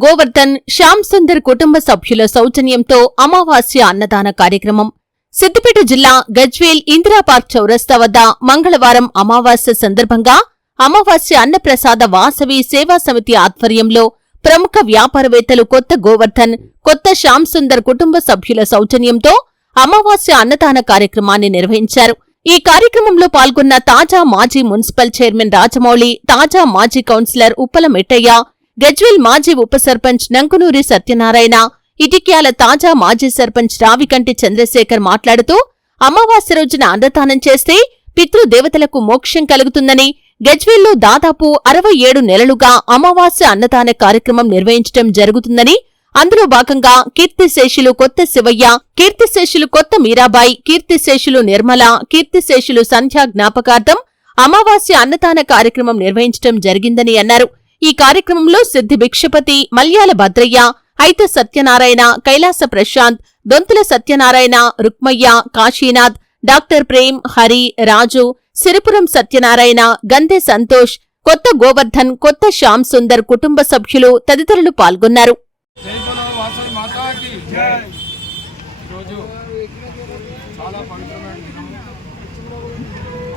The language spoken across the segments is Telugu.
గోవర్ధన్ శ్యామ్ సుందర్ కుటుంబ సభ్యుల సౌజన్యంతో అమావాస్య అన్నదాన కార్యక్రమం. సిద్దిపేట జిల్లా గజ్వేల్ ఇందిరాపార్క్ చౌరస్తా వద్ద మంగళవారం అమావాస్య సందర్భంగా అమావాస్య అన్నప్రసాద వాసవి సేవా సమితి ఆధ్వర్యంలో ప్రముఖ వ్యాపారవేత్తలు కొత్త గోవర్ధన్ కొత్త శ్యామ్ సుందర్ కుటుంబ సభ్యుల సౌజన్యంతో అమావాస్య అన్నదాన కార్యక్రమాన్ని నిర్వహించారు. ఈ కార్యక్రమంలో పాల్గొన్న తాజా మాజీ మున్సిపల్ చైర్మన్ రాజమౌళి తాజా మాజీ కౌన్సిలర్ ఉప్పల మెట్టయ్య గజ్వేల్ మాజీ ఉప సర్పంచ్ నంకునూరి సత్యనారాయణ ఇటిక్యాల తాజా మాజీ సర్పంచ్ రావికంటి చంద్రశేఖర్ మాట్లాడుతూ అమావాస్య రోజున అన్నదానం చేస్తే పితృదేవతలకు మోక్షం కలుగుతుందని గజ్వేల్లో దాదాపు అరవై ఏడు నెలలుగా అమావాస్య అన్నదాన కార్యక్రమం నిర్వహించడం జరుగుతుందని అందులో భాగంగా కీర్తిశేషులు కొత్త శివయ్య కీర్తిశేషులు కొత్త మీరాబాయి కీర్తిశేషులు నిర్మల కీర్తిశేషులు సంధ్యా జ్ఞాపకార్థం అమావాస్య అన్నదాన కార్యక్రమం నిర్వహించడం జరిగిందని అన్నారు. ఈ కార్యక్రమంలో సిద్ధి భిక్షపతి మల్యాల భద్రయ్య ఐత సత్యనారాయణ కైలాస ప్రశాంత్ దొంతుల సత్యనారాయణ రుక్మయ్య కాశీనాథ్ డాక్టర్ ప్రేమ్ హరి రాజు సిరిపురం సత్యనారాయణ గంధె సంతోష్ కొత్త గోవర్ధన్ కొత్త శ్యామ్ సుందర్ కుటుంబ సభ్యులు తదితరులు పాల్గొన్నారు.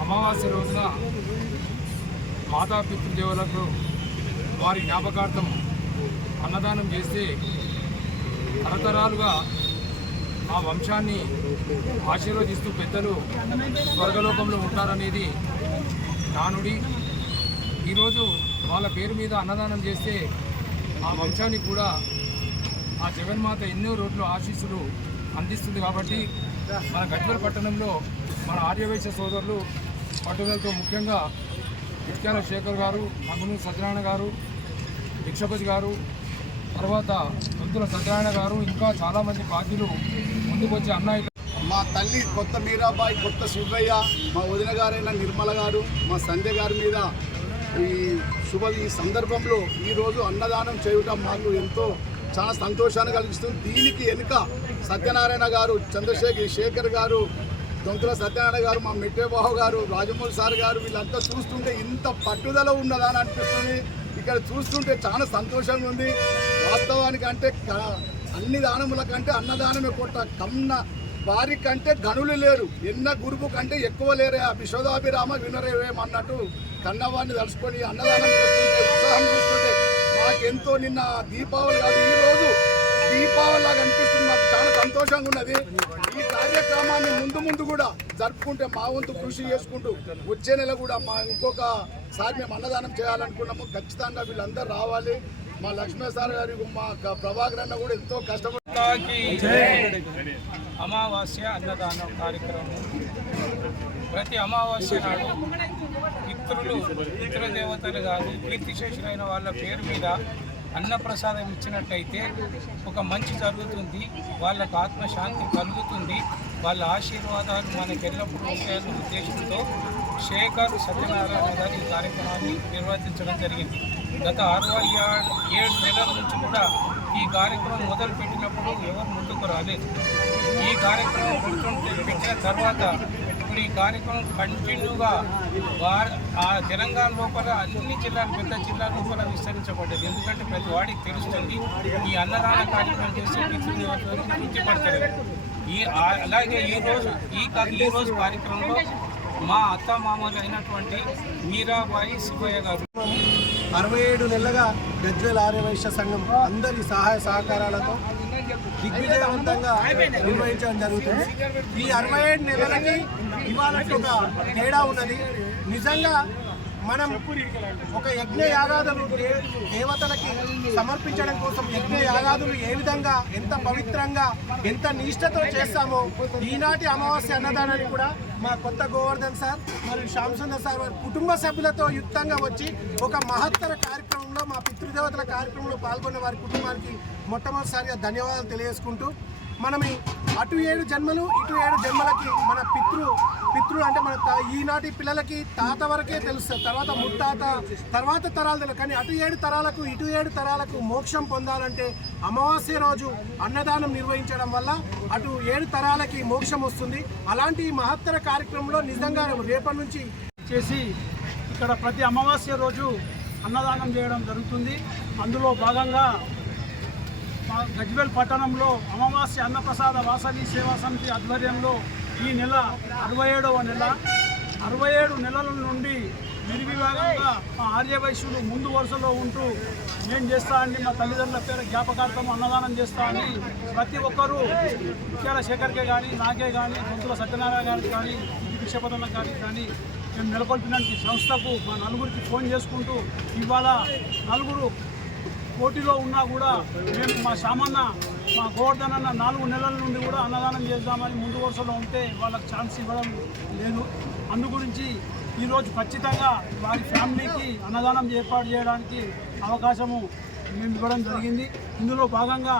అమావాస్య రోజున మాతాపితృదేవులకు వారి జ్ఞాపకార్థం అన్నదానం చేస్తే తరతరాలుగా ఆ వంశాన్ని ఆశీర్వదిస్తూ పెద్దలు స్వర్గలోకంలో ఉంటారనేది నానుడి ఈరోజు వాళ్ళ పేరు మీద అన్నదానం చేస్తే ఆ వంశానికి కూడా ఆ జగన్మాత ఎన్నో రోడ్లు ఆశీస్సులు అందిస్తుంది కాబట్టి మన గజ్వల్ పట్టణంలో మన ఆర్యవేశ సోదరులు పట్టుదలతో ముఖ్యంగా ఇట్కాల శేఖర్ గారు మగును సత్యనారాయణ గారు భిక్షపతి గారు తర్వాత దొంతుల సత్యనారాయణ గారు ఇంకా చాలామంది బాధ్యులు ముందుకొచ్చి అన్నాయి మా తల్లి కొత్త మీరాబాయి కొత్త శివయ్య మా వదిన గారైన నిర్మల గారు మా సంధ్య గారి మీద ఈ శుభ ఈ సందర్భంలో ఈరోజు అన్నదానం చేయటం మాకు ఎంతో చాలా సంతోషాన్ని కలిగిస్తుంది. దీనికి వెనుక సత్యనారాయణ గారు చంద్రశేఖర్ శేఖర్ గారు దొంతుల సత్యనారాయణ గారు మా మెట్టేబాబు గారు రాజమౌళి సార్ గారు వీళ్ళంతా చూస్తుంటే ఇంత పట్టుదల ఉన్నదా అని అనిపిస్తుంది. ఇక్కడ చూస్తుంటే చాలా సంతోషంగా ఉంది. వాస్తవానికి అంటే అన్ని దానముల కంటే అన్నదానమే కొట్ట కమ్న వారి కంటే గనులు లేరు. ఎన్న గురువు కంటే ఎక్కువ లేరే. ఆ విశ్వదాభిరామ వినరేవేమన్నట్టు కన్నవాడిని తలుచుకొని అన్నదానం చేస్తుంటే ఉత్సాహం చూస్తుంటే మాకెంతో నిన్న దీపావళి కాదు ఈరోజు దీపావళిలాగా అనిపిస్తుంది. మాకు చాలా సంతోషంగా ఉన్నది. ఈ కార్యక్రమాన్ని ముందు ముందు కూడా జరుపుకుంటే మా వంతు కృషి చేసుకుంటూ వచ్చే నెల కూడా మా ఇంకొక సారి మేము అన్నదానం చేయాలనుకున్నాము. ఖచ్చితంగా వీళ్ళందరూ రావాలి. మా లక్ష్మీ సార్ గారి మా ప్రభాకర్ అన్న కూడా ఎంతో కష్టపడి అమావాస్య అన్నదానం కార్యక్రమం. ప్రతి అమావాస్య నాడు పితృలు పితృదేవతలు కానీ కీర్తిశేషులైన వాళ్ళ పేరు మీద అన్నప్రసాదం ఇచ్చినట్టయితే ఒక మంచి జరుగుతుంది వాళ్ళకు ఆత్మశాంతి కలుగుతుంది వాళ్ళ ఆశీర్వాదాలు మనకు ఎల్లప్పుడూ ఉంటాయన్న ఉద్దేశంతో శేఖర్ సత్యనారాయణ గారి ఈ కార్యక్రమాన్ని నిర్వర్తించడం జరిగింది. గత అరవై ఏడు నెలల నుంచి కూడా ఈ కార్యక్రమం మొదలు పెట్టినప్పుడు ఎవరు ముందుకు రాలేదు. ఈ కార్యక్రమం పెట్టిన తర్వాత ఇప్పుడు ఈ కార్యక్రమం కంటిన్యూగా వారు ఆ తెలంగాణ లోపల అన్ని జిల్లాలు పెద్ద జిల్లా లోపల విస్తరించబడ్డది. ఎందుకంటే ప్రతి వాడికి తెలుస్తుంది ఈ అన్నదాన కార్యక్రమం చేస్తే తృప్తి పడతారు. ఈ అలాగే ఈ రోజు ఈ ఈ రోజు కార్యక్రమంలో మా అత్త మామూలు అయినటువంటి మీరాబాయి శివయ్య గారు. అరవై ఏడు నెలలుగా గజ్వేల్ ఆర్యవైశ్య సంఘం అందరి సహాయ సహకారాలతో దిగ్విజయవంతంగా నిర్వహించడం జరుగుతుంది. ఈ అరవై ఏడు నెలలకి ఇవాళకి ఒక తేడా ఉన్నది. నిజంగా మనం ఒక యజ్ఞ యాగాదులు దేవతలకి సమర్పించడం కోసం యజ్ఞ యాగాదులు ఏ విధంగా ఎంత పవిత్రంగా ఎంత నిష్టతో చేస్తామో ఈనాటి అమావాస్య అన్నదానాన్ని కూడా మా కొత్త గోవర్ధన్ సార్ మరియు శ్యామ్ సుందర్ సార్ వారి కుటుంబ సభ్యులతో యుక్తంగా వచ్చి ఒక మహత్తర కార్యక్రమం కార్యక్రమంలో మా పితృదేవతల కార్యక్రమంలో పాల్గొన్న వారి కుటుంబానికి మొట్టమొదటిసారిగా ధన్యవాదాలు తెలియజేసుకుంటూ మనం అటు ఏడు జన్మలు ఇటు ఏడు జన్మలకి మన పితృ పితృ అంటే మన ఈనాటి పిల్లలకి తాత వరకే తెలుస్తుంది. తర్వాత ముత్తాత తర్వాత తరాలు తెలియదు కానీ అటు ఏడు తరాలకు ఇటు ఏడు తరాలకు మోక్షం పొందాలంటే అమావాస్య రోజు అన్నదానం నిర్వహించడం వల్ల అటు ఏడు తరాలకి మోక్షం వస్తుంది. అలాంటి మహత్తర కార్యక్రమంలో నిజంగా రేపటి నుంచి చేసి ఇక్కడ ప్రతి అమావాస్య రోజు అన్నదానం చేయడం జరుగుతుంది. అందులో భాగంగా గజ్వేల్ పట్టణంలో అమావాస్య అన్నప్రసాద వాసవి సేవా సమితి ఆధ్వర్యంలో ఈ నెల అరవై ఏడవ నెల. అరవై ఏడు నెలల నుండి నిర్విభాగంగా మా ఆర్యవైశ్యులు ముందు వరుసలో ఉంటూ నేను చేస్తా అండి? మా తల్లిదండ్రుల పేరు జ్ఞాపకార్థం అన్నదానం చేస్తా అని ప్రతి ఒక్కరూ ముఖ్యాల శేఖర్కే కానీ నాకే కానీ గుంతుల సత్యనారాయణ గారికి కానీ విషపదన గారికి కానీ మేము నెలకొల్పినటువంటి సంస్థకు మా నలుగురికి ఫోన్ చేసుకుంటూ ఇవాళ నలుగురు పోటీలో ఉన్నా కూడా మేము మా సామాన్న మా గోవర్ధన్ అన్న నాలుగు నెలల నుండి కూడా అన్నదానం చేద్దామని ముందు వరుసలో ఉంటే వాళ్ళకి ఛాన్స్ ఇవ్వడం లేదు. అందు గురించి ఈరోజు ఖచ్చితంగా వారి ఫ్యామిలీకి అన్నదానం ఏర్పాటు చేయడానికి అవకాశము మేము ఇవ్వడం జరిగింది. ఇందులో భాగంగా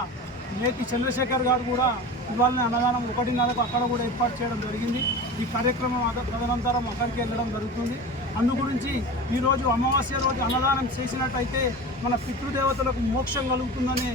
నేటి చంద్రశేఖర్ గారు కూడా ఇవాళ అన్నదానం ఒకటిన్నరకు అక్కడ కూడా ఏర్పాటు చేయడం జరిగింది. ఈ కార్యక్రమం తదనంతరం అక్కడికి వెళ్ళడం జరుగుతుంది. అందు గురించి ఈరోజు అమావాస్య రోజు అన్నదానం చేసినట్టయితే మన పితృదేవతలకు మోక్షం కలుగుతుందని